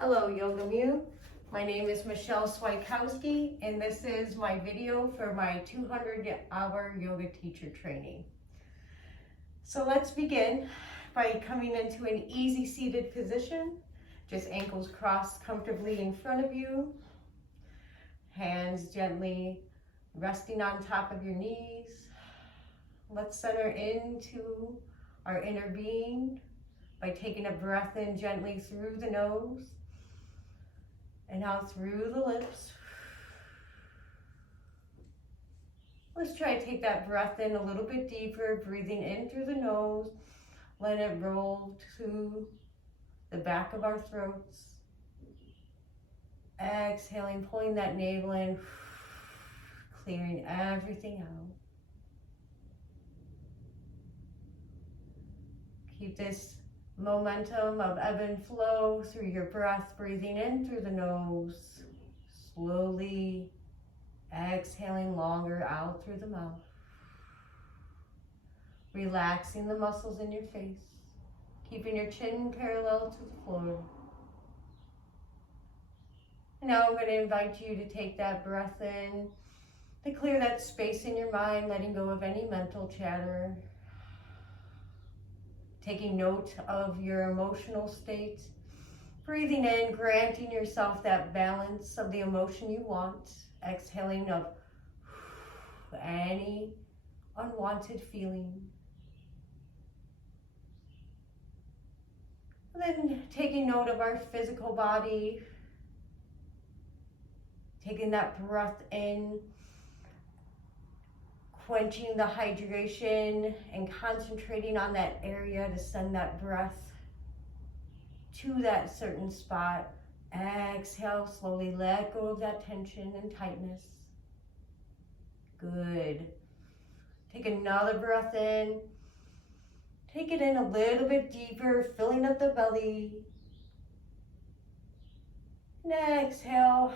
Hello, Yogamu. My name is Michelle Swikowski, and this is my video for my 200-hour yoga teacher training. So let's begin by coming into an easy seated position, just ankles crossed comfortably in front of you, hands gently resting on top of your knees. Let's center into our inner being by taking a breath in gently through the nose and out through the lips. Let's try to take that breath in a little bit deeper, breathing in through the nose, let it roll to the back of our throats. Exhaling, pulling that navel in, clearing everything out. Keep this momentum of ebb and flow through your breath, breathing in through the nose, slowly exhaling longer out through the mouth, relaxing the muscles in your face, keeping your chin parallel to the floor. Now I'm going to invite you to take that breath in, to clear that space in your mind, letting go of any mental chatter, taking note of your emotional state, breathing in, granting yourself that balance of the emotion you want, exhaling of any unwanted feeling. And then taking note of our physical body, taking that breath in, quenching the hydration and concentrating on that area to send that breath to that certain spot. Exhale, slowly let go of that tension and tightness. Good. Take another breath in. Take it in a little bit deeper, filling up the belly. And exhale.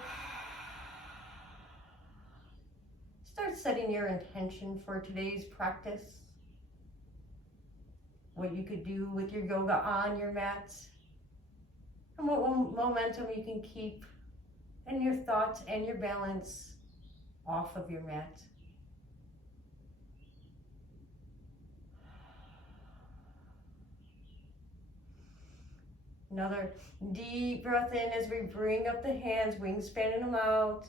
Start setting your intention for today's practice. What you could do with your yoga on your mat. And what momentum you can keep in your thoughts and your balance off of your mat. Another deep breath in as we bring up the hands, wingspanning them out.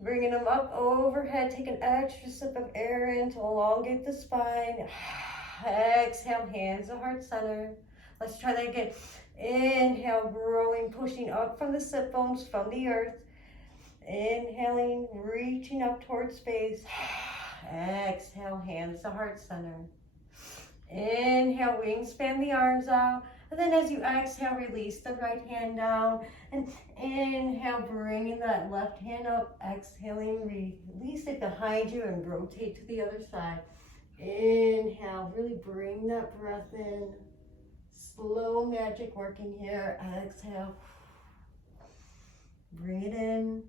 Bringing them up overhead, take an extra sip of air in to elongate the spine. Exhale, hands to heart center. Let's try that again. Inhale, growing, pushing up from the sit bones, from the earth. Inhaling, reaching up towards space. Exhale, hands to heart center. Inhale, wingspan the arms out. And then as you exhale, release the right hand down. And inhale, bringing that left hand up. Exhaling, release it behind you and rotate to the other side. Inhale, really bring that breath in. Slow magic working here. Exhale. Bring it in.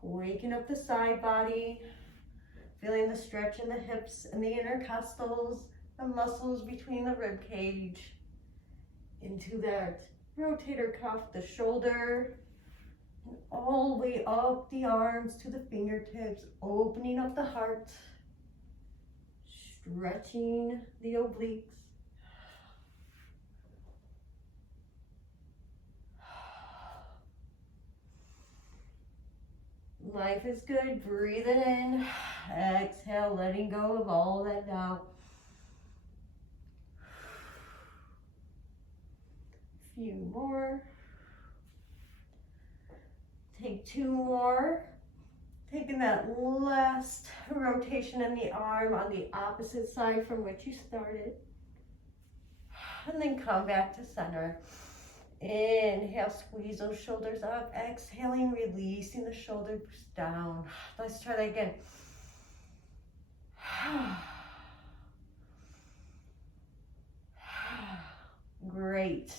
Waking up the side body. Feeling the stretch in the hips and the intercostals, the muscles between the rib cage, into that rotator cuff, the shoulder, and all the way up the arms to the fingertips, opening up the heart, stretching the obliques. Life is good. Breathe it in. Exhale, letting go of all that doubt. A few more. Take two more. Taking that last rotation in the arm on the opposite side from which you started. And then come back to center. Inhale, squeeze those shoulders up. Exhaling, releasing the shoulders down. Let's try that again. Great.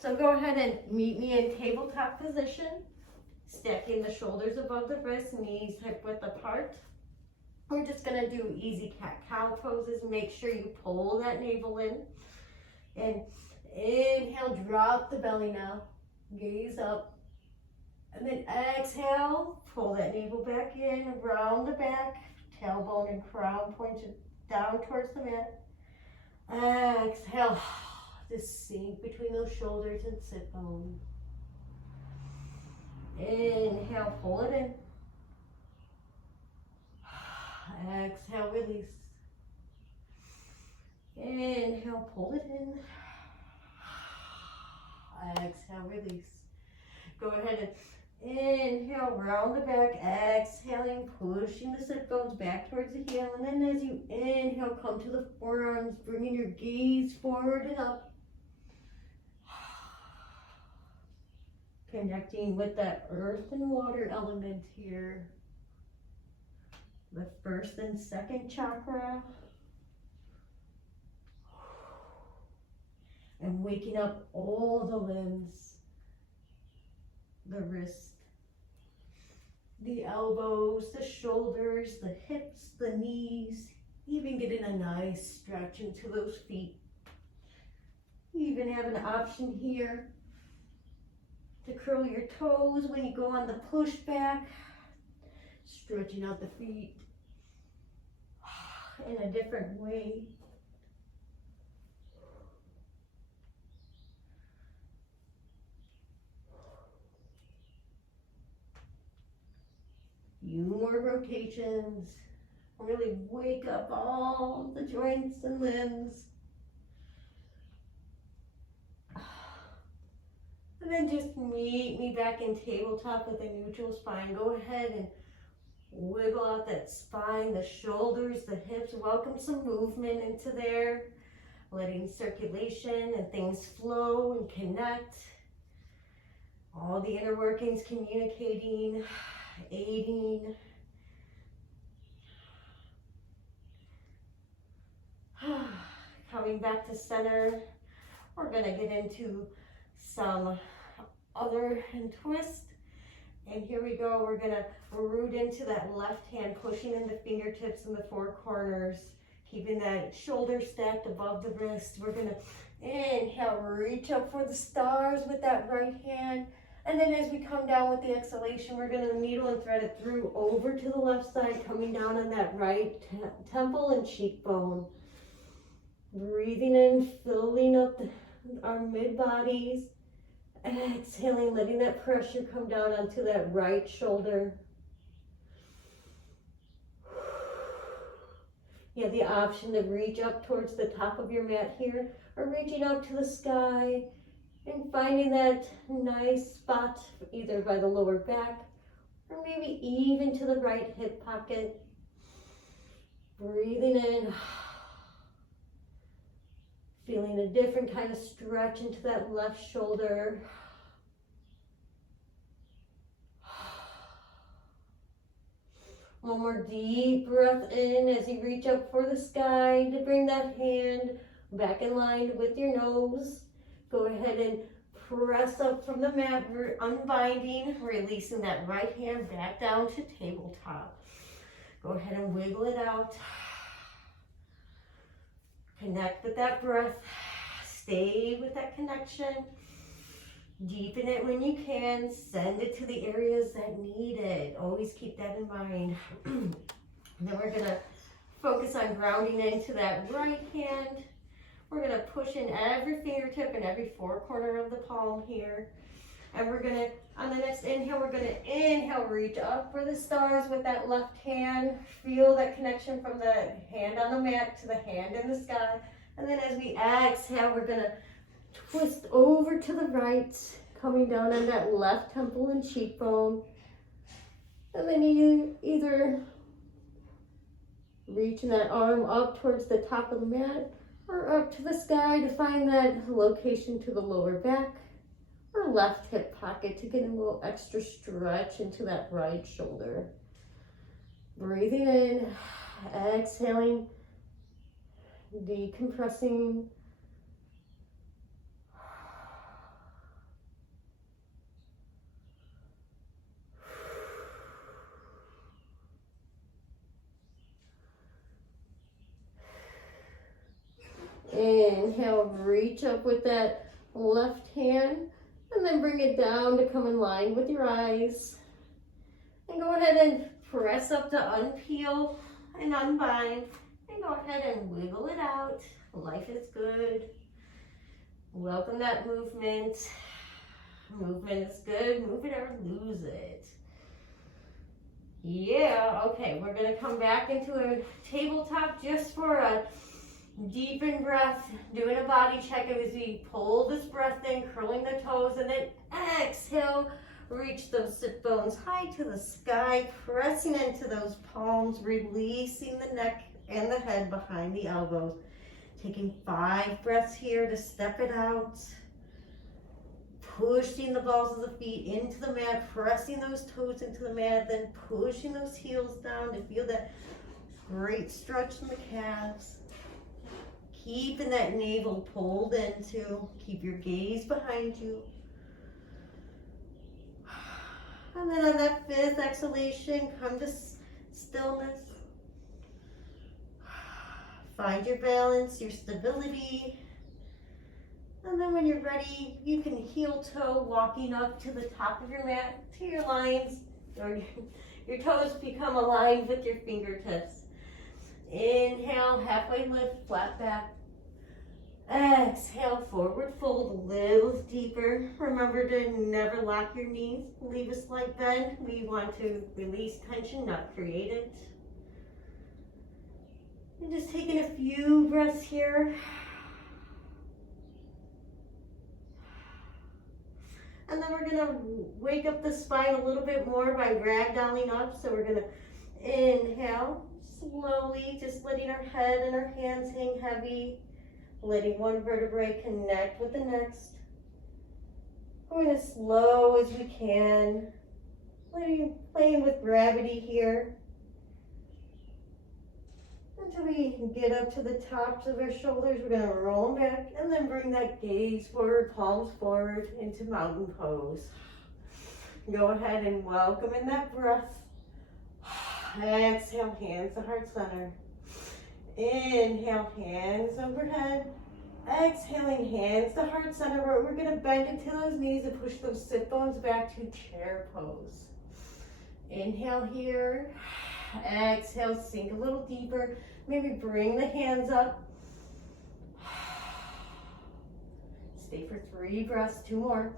So go ahead and meet me in tabletop position. Stacking the shoulders above the wrists, knees hip width apart. We're just gonna do easy cat-cow poses. Make sure you pull that navel in. And inhale, drop the belly now. Gaze up. And then exhale, pull that navel back in, around the back. Tailbone and crown pointed down towards the mat. Exhale, just sink between those shoulders and sit bone. Inhale, pull it in. Exhale, release. Inhale, pull it in. Exhale, release. Go ahead and inhale, round the back. Exhaling, pushing the sit bones back towards the heel. And then as you inhale, come to the forearms, bringing your gaze forward and up. Connecting with that earth and water element here. The first and second chakra. And waking up all the limbs. The wrist, the elbows, the shoulders, the hips, the knees. Even getting a nice stretch into those feet. You even have an option here to curl your toes when you go on the push back. Stretching out the feet in a different way. Few more rotations. Really wake up all the joints and limbs. And then just meet me back in tabletop with a neutral spine. Go ahead and wiggle out that spine, the shoulders, the hips. Welcome some movement into there. Letting circulation and things flow and connect. All the inner workings communicating, aiding. Coming back to center. We're going to get into some other and twist. And here we go. We're going to root into that left hand, pushing in the fingertips in the four corners, keeping that shoulder stacked above the wrist. We're going to inhale, reach up for the stars with that right hand. And then as we come down with the exhalation, we're going to needle and thread it through over to the left side, coming down on that right temple and cheekbone. Breathing in, filling up our mid-bodies. Exhaling, letting that pressure come down onto that right shoulder. You have the option to reach up towards the top of your mat here, or reaching up to the sky and finding that nice spot either by the lower back or maybe even to the right hip pocket. Breathing in. Feeling a different kind of stretch into that left shoulder. One more deep breath in as you reach up for the sky to bring that hand back in line with your nose. Go ahead and press up from the mat. We're unbinding, releasing that right hand back down to tabletop. Go ahead and wiggle it out. Connect with that breath. Stay with that connection. Deepen it when you can. Send it to the areas that need it. Always keep that in mind. And then we're going to focus on grounding into that right hand. We're going to push in every fingertip and every four corner of the palm here. And we're going to, on the next inhale, we're going to inhale, reach up for the stars with that left hand. Feel that connection from the hand on the mat to the hand in the sky. And then as we exhale, we're going to twist over to the right, coming down on that left temple and cheekbone. And then you either reaching that arm up towards the top of the mat or up to the sky to find that location to the lower back. Or left hip pocket to get a little extra stretch into that right shoulder. Breathing in, exhaling, decompressing. Inhale, reach up with that left hand, and then bring it down to come in line with your eyes. And go ahead and press up to unpeel and unbind. And go ahead and wiggle it out. Life is good. Welcome that movement. Movement is good. Move it or lose it. Yeah, okay, we're gonna come back into a tabletop just for a deep in breath, doing a body check as we pull this breath in, curling the toes, and then exhale, reach those sit bones high to the sky, pressing into those palms, releasing the neck and the head behind the elbows. Taking 5 breaths here to step it out. Pushing the balls of the feet into the mat, pressing those toes into the mat, then pushing those heels down to feel that great stretch in the calves. Keeping that navel pulled into, keep your gaze behind you. And then on that 5th exhalation, come to stillness. Find your balance, your stability. And then when you're ready, you can heel toe walking up to the top of your mat, to your lines, or your toes become aligned with your fingertips. Inhale, halfway lift, flat back. Exhale, forward fold, a little deeper. Remember to never lock your knees. Leave a slight bend. We want to release tension, not create it. And just taking a few breaths here. And then we're gonna wake up the spine a little bit more by ragdolling up. So we're gonna inhale, slowly, just letting our head and our hands hang heavy, letting one vertebrae connect with the next. Going as slow as we can, playing with gravity here. Until we get up to the tops of our shoulders, we're gonna roll them back and then bring that gaze forward, palms forward into mountain pose. Go ahead and welcome in that breath. Exhale, hands to heart center. Inhale, hands overhead. Exhaling, hands to heart center. We're gonna bend into those knees and push those sit bones back to chair pose. Inhale here. Exhale, sink a little deeper. Maybe bring the hands up. Stay for 3 breaths, 2 more.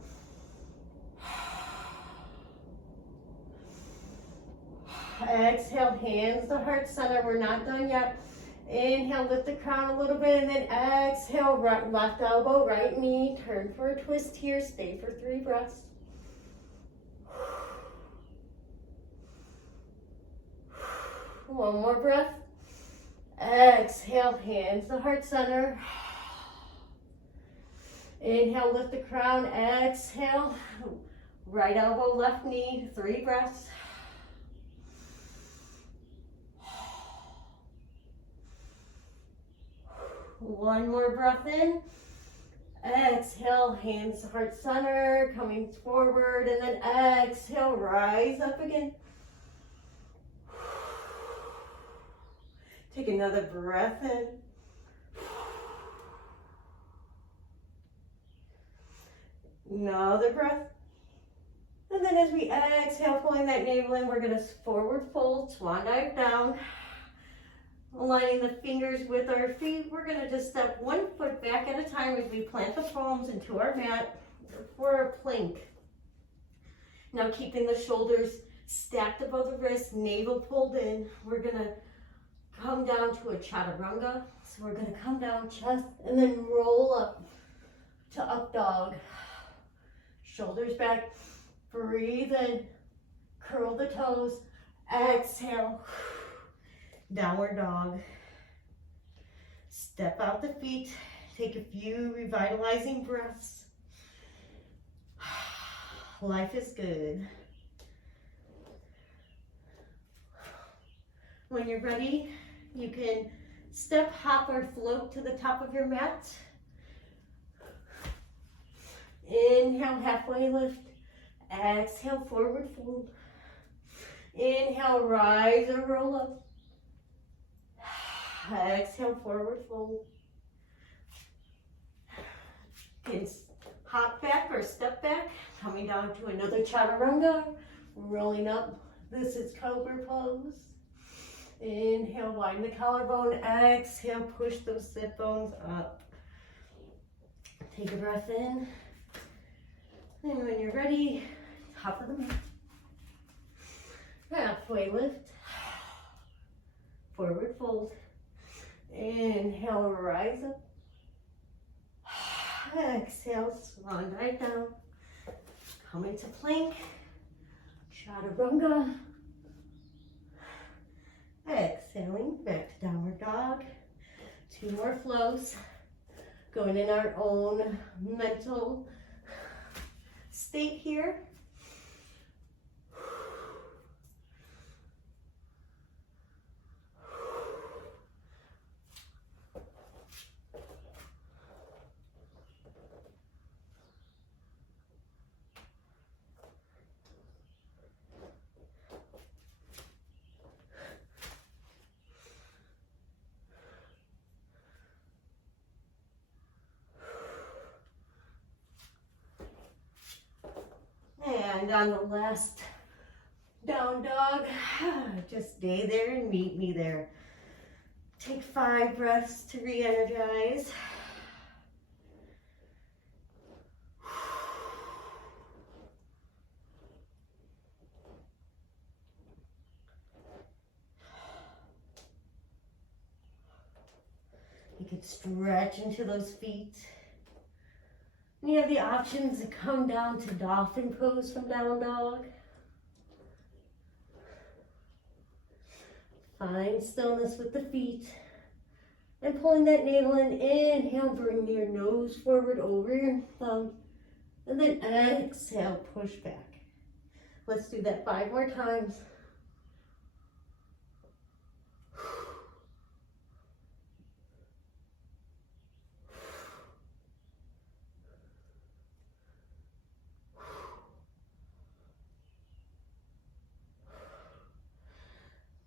Exhale, hands to heart center. We're not done yet. Inhale, lift the crown a little bit, and then exhale, right, left elbow, right knee. Turn for a twist here. Stay for 3 breaths. One more breath. Exhale, hands to heart center. Inhale, lift the crown. Exhale, right elbow, left knee. 3 breaths. One more breath in. Exhale, hands to heart center, coming forward, and then exhale, rise up again. Take another breath in. Another breath. And then as we exhale, pulling that navel in, we're gonna forward fold, swan dive down. Aligning the fingers with our feet, we're gonna just step 1 foot back at a time as we plant the palms into our mat for a plank. Now keeping the shoulders stacked above the wrists, navel pulled in, we're gonna come down to a chaturanga. So we're gonna come down chest and then roll up to up dog. Shoulders back, breathe in, curl the toes, exhale, downward dog. Step out the feet, take a few revitalizing breaths. Life is good. When you're ready, you can step, hop, or float to the top of your mat. Inhale, halfway lift. Exhale, forward fold. Inhale, rise or roll up. Exhale, forward fold. You can hop back or step back, coming down to another chaturanga, rolling up. This is cobra pose. Inhale, widen the collarbone. Exhale, push those sit bones up. Take a breath in. And when you're ready, top of the mat. Halfway lift. Forward fold. Inhale, rise up. Exhale, swan right down. Come into plank. Chaturanga. Exhaling, back to downward dog. 2 more flows. Going in our own mental state here. And on the last down dog, just stay there and meet me there. Take 5 breaths to re-energize. You can stretch into those feet. And you have the options to come down to dolphin pose from down dog. Find stillness with the feet. And pulling that navel in, inhale, bring your nose forward over your thumb. And then exhale, push back. Let's do that 5 more times.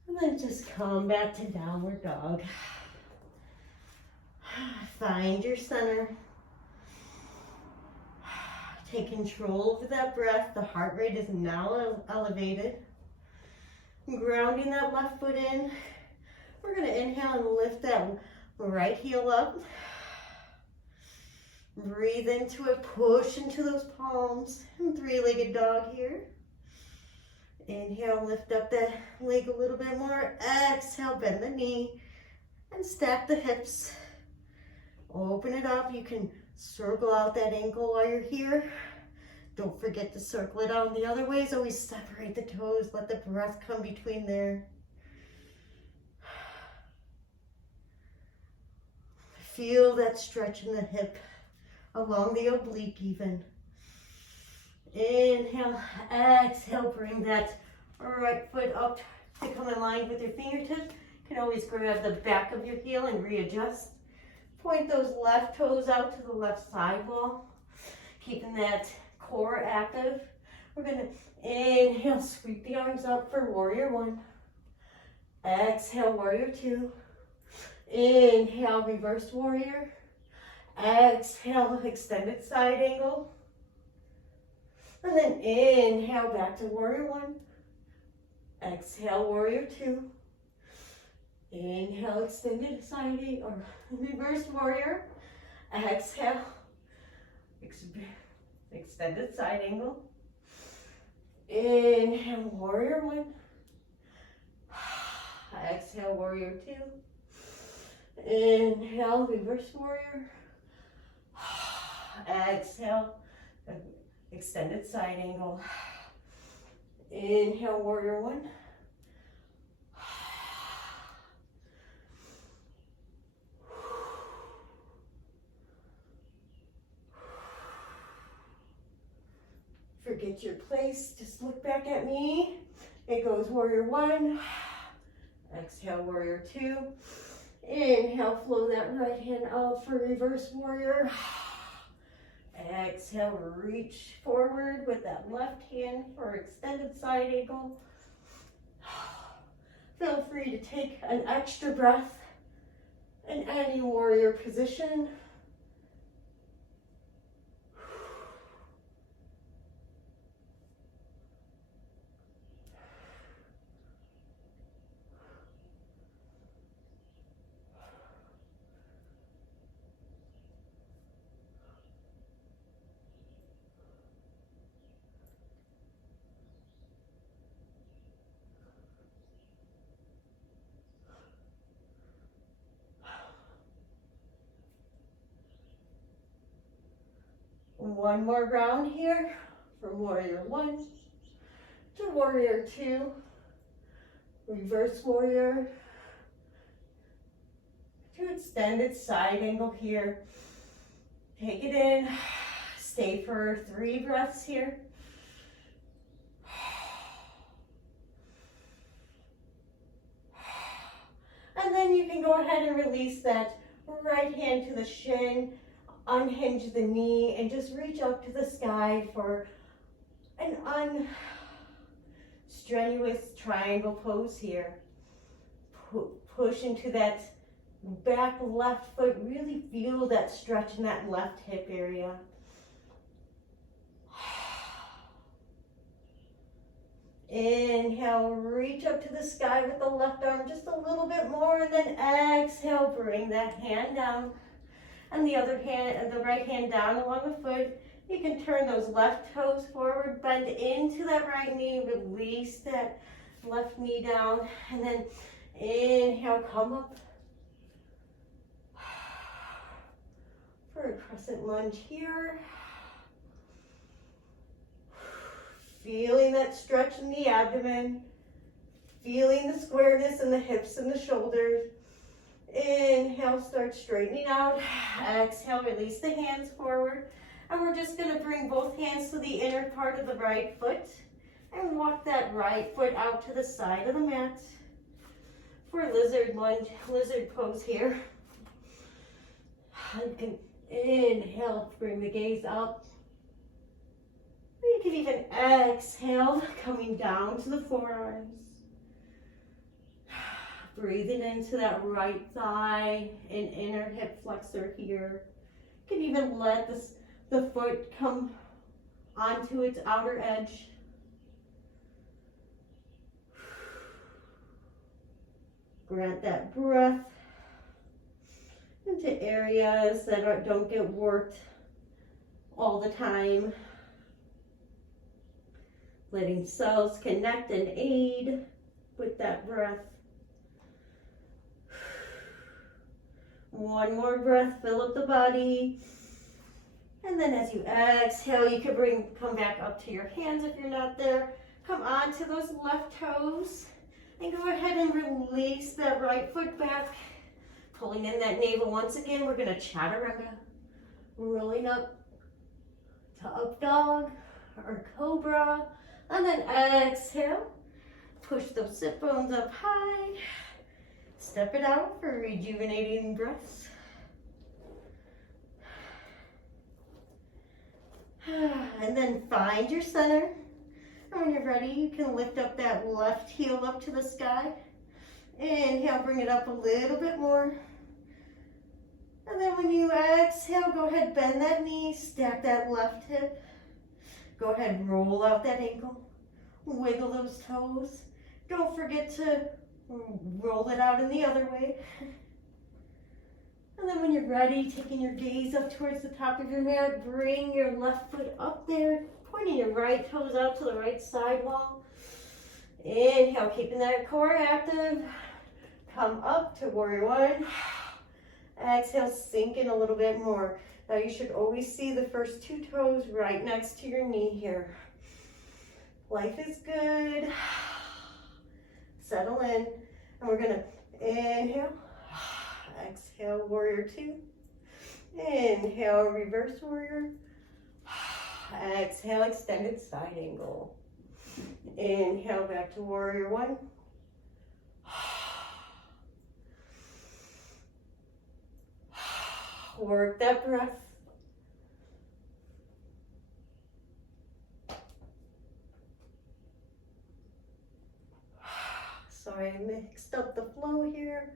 And then just come back to downward dog. Find your center. Take control over that breath. The heart rate is now elevated. Grounding that left foot in. We're going to inhale and lift that right heel up. Breathe into it. Push into those palms. And 3-legged dog here. Inhale, lift up the leg a little bit more. Exhale, bend the knee and stack the hips. Open it up. You can circle out that ankle while you're here. Don't forget to circle it out the other ways. Always separate the toes. Let the breath come between there. Feel that stretch in the hip, along the oblique even. Inhale, exhale, bring that right foot up to come in line with your fingertips. You can always grab the back of your heel and readjust. Point those left toes out to the left side wall, keeping that core active. We're going to inhale, sweep the arms up for warrior 1. Exhale, warrior 2. Inhale, reverse warrior. Exhale, extended side angle. And then inhale, back to warrior 1. Exhale, warrior 2. Inhale, extended side angle, or reverse warrior. Exhale, extended side angle. Inhale, warrior 1. Exhale, warrior 2. Inhale, reverse warrior. Exhale, extended side angle. Inhale, warrior 1. Forget your place, just look back at me. It goes warrior 1. Exhale, warrior 2. Inhale, flow that right hand out for reverse warrior. Exhale, reach forward with that left hand for extended side angle. Feel free to take an extra breath in any warrior position. One more round here from warrior one to warrior two. Reverse warrior to extended side angle here. Take it in. Stay for 3 breaths here. And then you can go ahead and release that right hand to the shin, unhinge the knee, and just reach up to the sky for an unstrenuous triangle pose here. Push into that back left foot. Really feel that stretch in that left hip area. Inhale, reach up to the sky with the left arm just a little bit more, and then exhale, bring that hand down. And the other hand, the right hand down along the foot. You can turn those left toes forward, bend into that right knee, release that left knee down, and then inhale, come up for a crescent lunge here. Feeling that stretch in the abdomen, feeling the squareness in the hips and the shoulders. Inhale, start straightening out. Exhale, release the hands forward. And we're just going to bring both hands to the inner part of the right foot and walk that right foot out to the side of the mat for lizard lunge, lizard pose here. And inhale, bring the gaze up. You can even exhale, coming down to the forearms. Breathing into that right thigh and inner hip flexor here. You can even let the foot come onto its outer edge. Grant that breath into areas that don't get worked all the time. Letting cells connect and aid with that breath. One more breath, fill up the body. And then as you exhale, you can come back up to your hands if you're not there. Come on to those left toes. And go ahead and release that right foot back. Pulling in that navel once again, we're gonna chaturanga. Rolling up to up dog or cobra. And then exhale, push those sit bones up high. Step it out for rejuvenating breaths. And then find your center. And when you're ready, you can lift up that left heel up to the sky. Inhale, bring it up a little bit more. And then when you exhale, go ahead, bend that knee, stack that left hip. Go ahead, roll out that ankle, wiggle those toes. Don't forget to roll it out in the other way. And then when you're ready, taking your gaze up towards the top of your mat, bring your left foot up there, pointing your right toes out to the right side wall. Inhale, keeping that core active. Come up to warrior one. Exhale, sink in a little bit more. Now you should always see the first 2 toes right next to your knee here. Life is good. Settle in. And we're gonna inhale, exhale, warrior 2. Inhale, reverse warrior. Exhale, extended side angle. Inhale, back to warrior 1. Work that breath. Sorry, I mixed up the flow here.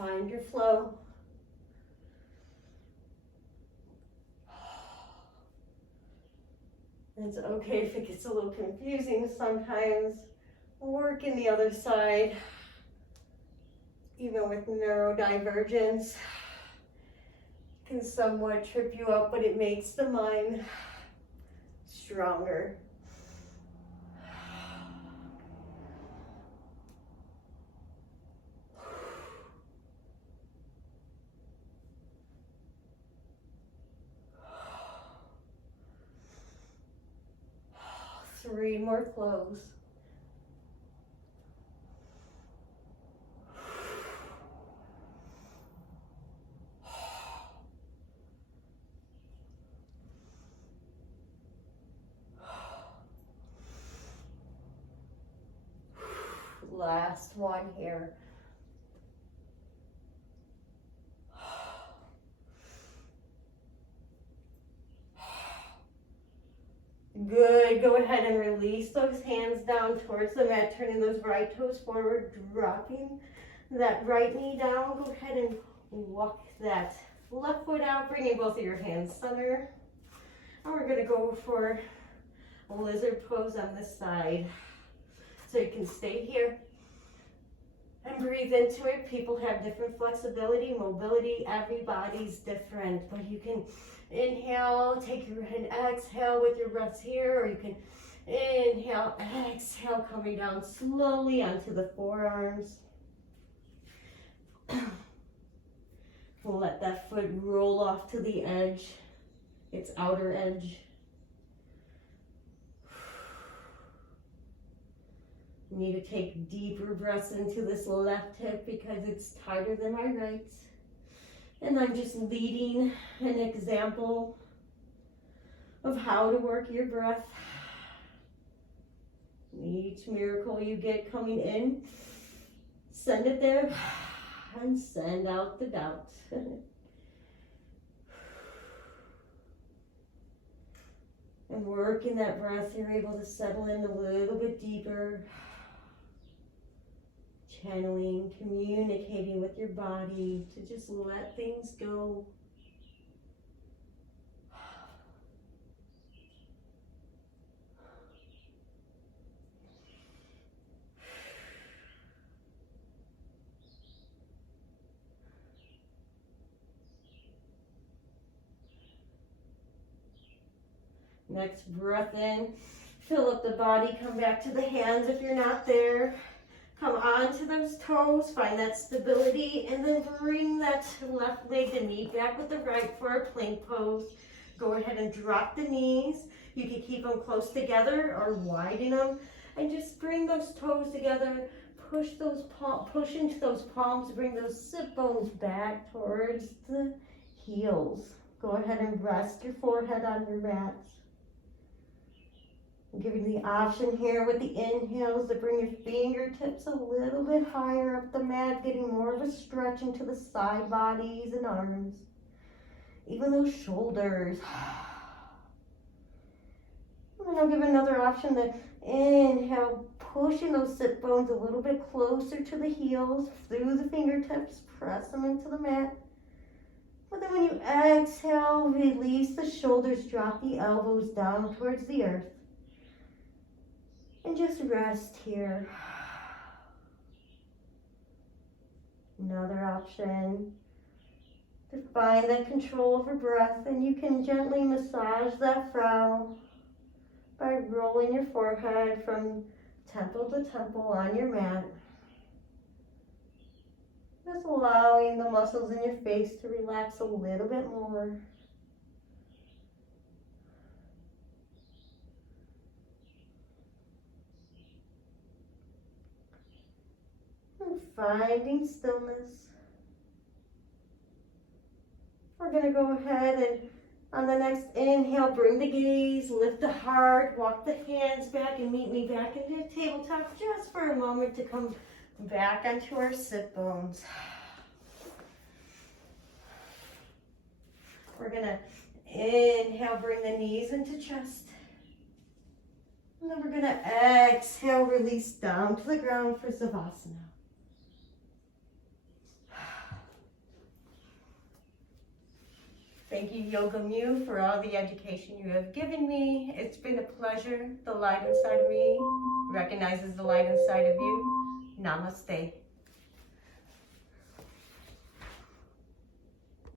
Find your flow. It's okay if it gets a little confusing sometimes. Working the other side, even with neurodivergence, can somewhat trip you up, but it makes the mind stronger. Three more flows. Last one here. Good, go ahead and release those hands down towards the mat, turning those right toes forward, dropping that right knee down. Go ahead and walk that left foot out, bringing both of your hands center. And we're gonna go for a lizard pose on this side. So you can stay here and breathe into it. People have different flexibility, mobility, everybody's different, but you can inhale, take your and exhale with your breaths here, or you can inhale, exhale, coming down slowly onto the forearms. We'll let that foot roll off to the edge, its outer edge. You need to take deeper breaths into this left hip because it's tighter than my right. And I'm just leading an example of how to work your breath. Each miracle you get coming in, send it there and send out the doubt. And working that breath, you're able to settle in a little bit deeper. Channeling, communicating with your body to just let things go. Next breath in, fill up the body, come back to the hands if you're not there. Come onto those toes, find that stability, and then bring that left leg, the knee back with the right for a plank pose. Go ahead and drop the knees. You can keep them close together or widen them, and just bring those toes together. Push into those palms, bring those sit bones back towards the heels. Go ahead and rest your forehead on your mat. I'm giving the option here with the inhales to bring your fingertips a little bit higher up the mat, getting more of a stretch into the side bodies and arms, even those shoulders. And then I'll give another option to inhale, pushing those sit bones a little bit closer to the heels through the fingertips, press them into the mat. But then when you exhale, release the shoulders, drop the elbows down towards the earth. And just rest here. Another option to find that control over breath, and you can gently massage that frown by rolling your forehead from temple to temple on your mat. Just allowing the muscles in your face to relax a little bit more. Finding stillness. We're going to go ahead and on the next inhale, bring the gaze, lift the heart, walk the hands back and meet me back into tabletop just for a moment to come back onto our sit bones. We're going to inhale, bring the knees into chest. And then we're going to exhale, release down to the ground for Savasana. Thank you, Yogamu, for all the education you have given me. It's been a pleasure. The light inside of me recognizes the light inside of you. Namaste.